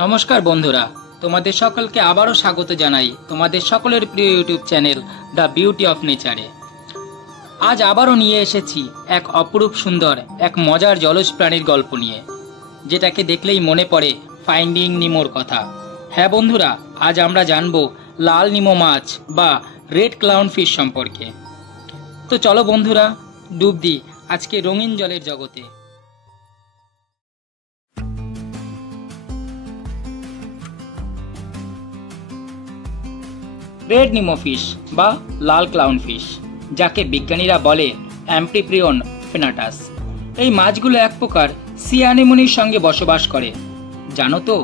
নমস্কার বন্ধুরা, তোমাদের সকলকে আবারও স্বাগত জানাই তোমাদের সকলের প্রিয় YouTube channel the beauty of নেচারে। আজ আবারও নিয়ে এসেছি এক অপরূপ সুন্দর এক মজার জলজ প্রাণীর গল্প নিয়ে, যেটাকে দেখলেই মনে পড়ে ফাইন্ডিং নিমোর কথা। হ্যাঁ বন্ধুরা, আজ আমরা জানবো লাল নিমো মাছ বা রেড ক্লাউন ফিশ সম্পর্কে। তো চলো বন্ধুরা, ডুব দিই আজকে রঙিন জলের জগতে। রেড নিমো ফিশ বা লাল ক্লাউন ফিশ, যাকে বিজ্ঞানীরা বলে অ্যাম্পিপ্রিয়ন ফেনাটাস। এই মাছগুলো এক প্রকার সি অ্যানিমোনির সঙ্গে বসবাস করে। জানো তো,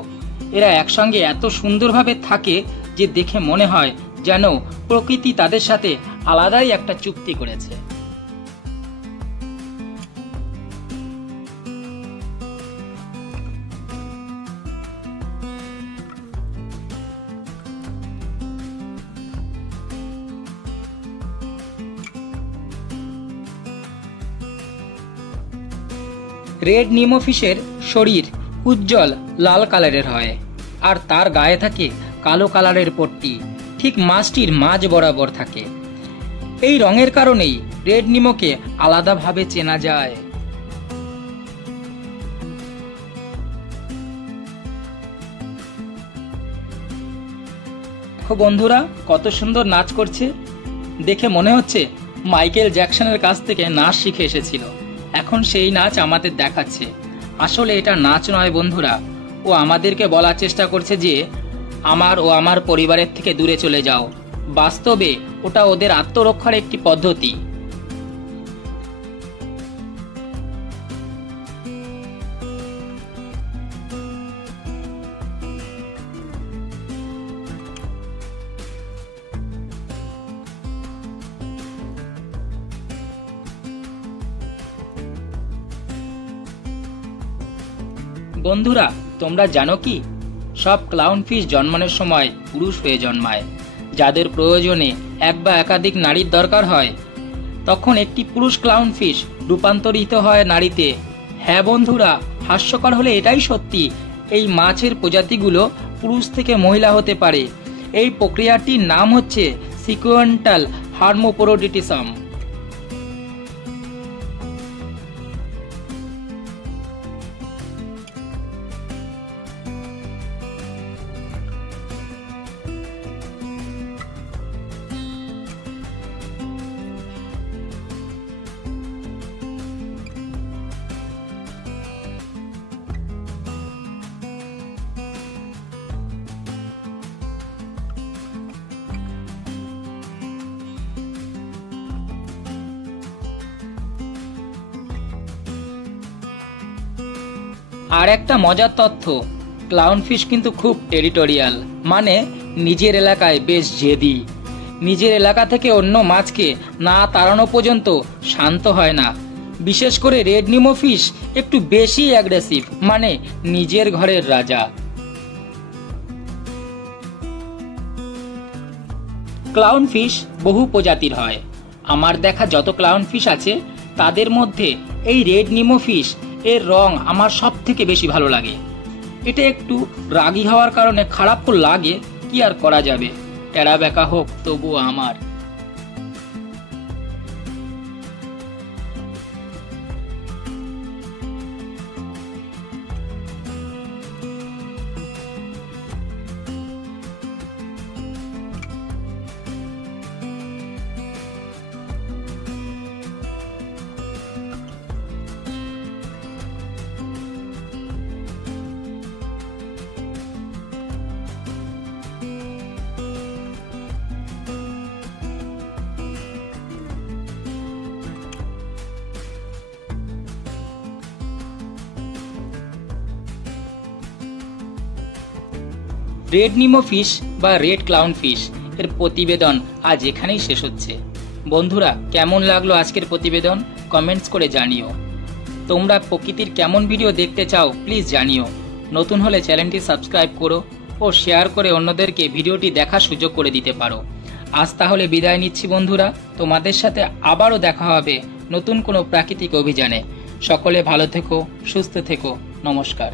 এরা একসঙ্গে এত সুন্দরভাবে থাকে যে দেখে মনে হয় যেন প্রকৃতি তাদের সাথে আলাদাই একটা চুক্তি করেছে। রেড নিমো ফিশের শরীর উজ্জ্বল লাল কালারের হয়, আর তার গায়ে থাকে কালো কালারের পট্টি, ঠিক মাছটির মাঝ বরাবর থাকে। এই রঙের কারণেই রেড নিমোকে আলাদাভাবে চেনা যায়। দেখো বন্ধুরা, কত সুন্দর নাচ করছে, দেখে মনে হচ্ছে মাইকেল জ্যাকসনের কাছ থেকে নাচ শিখে এসেছিল। এখন সেই নাচ আমাদের দেখাচ্ছে। আসলে এটা নাচ নয় বন্ধুরা, ও আমাদেরকে বলার চেষ্টা করছে যে আমার পরিবারের থেকে দূরে চলে যাও। বাস্তবে ওটা ওদের আত্মরক্ষার একটি পদ্ধতি। বন্ধুরা, তোমরা জানো কি, সব ক্লাউন ফিশ জন্মানোর সময় পুরুষ হয়ে জন্মায়। যাদের প্রয়োজনে এক বা একাধিক নারীর দরকার হয়, তখন একটি পুরুষ ক্লাউন ফিশ রূপান্তরিত হয় নারীতে। হ্যাঁ বন্ধুরা, হাস্যকর হলে এটাই সত্যি, এই মাছের প্রজাতিগুলো পুরুষ থেকে মহিলা হতে পারে। এই প্রক্রিয়াটির নাম হচ্ছে সিকুয়েন্টাল হার্মোপ্রোডিটিজম। আর একটা মজার তথ্য, ক্লাউন ফিশ কিন্তু খুব টেরিটোরিয়াল, মানে নিজের এলাকায় বেশ জেদি। নিজের এলাকা থেকে অন্য মাছকে না তাড়ানো পর্যন্ত শান্ত হয় না। বিশেষ করে রেড নিমো ফিশ একটু বেশি অ্যাগ্রেসিভ, মানে নিজের ঘরের রাজা। ক্লাউন ফিশ বহু প্রজাতির হয়। আমার দেখা যত ক্লাউন ফিশ আছে তাদের মধ্যে এই রেড নিমো ফিশ এর রং আমার সব থেকে বেশি ভালো লাগে। এটা একটু রাগী হওয়ার কারণে খারাপ তো লাগে, কি আর করা যাবে, টেরা বেঁকা হোক তবুও আমার। রেড নিমো ফিশ বা রেড ক্লাউন ফিশ এর প্রতিবেদন আজ এখানেই শেষ হচ্ছে। বন্ধুরা, কেমন লাগলো আজকের প্রতিবেদন কমেন্টস করে জানিও। তোমরা প্রকৃতির কেমন ভিডিও দেখতে চাও প্লিজ জানিও। নতুন হলে চ্যানেলটি সাবস্ক্রাইব করো ও শেয়ার করে অন্যদেরকে ভিডিওটি দেখার সুযোগ করে দিতে পারো। আজ তাহলে বিদায় নিচ্ছি বন্ধুরা, তোমাদের সাথে আবারও দেখা হবে নতুন কোনো প্রাকৃতিক অভিযানে। সকলে ভালো থেকো, সুস্থ থেকো, নমস্কার।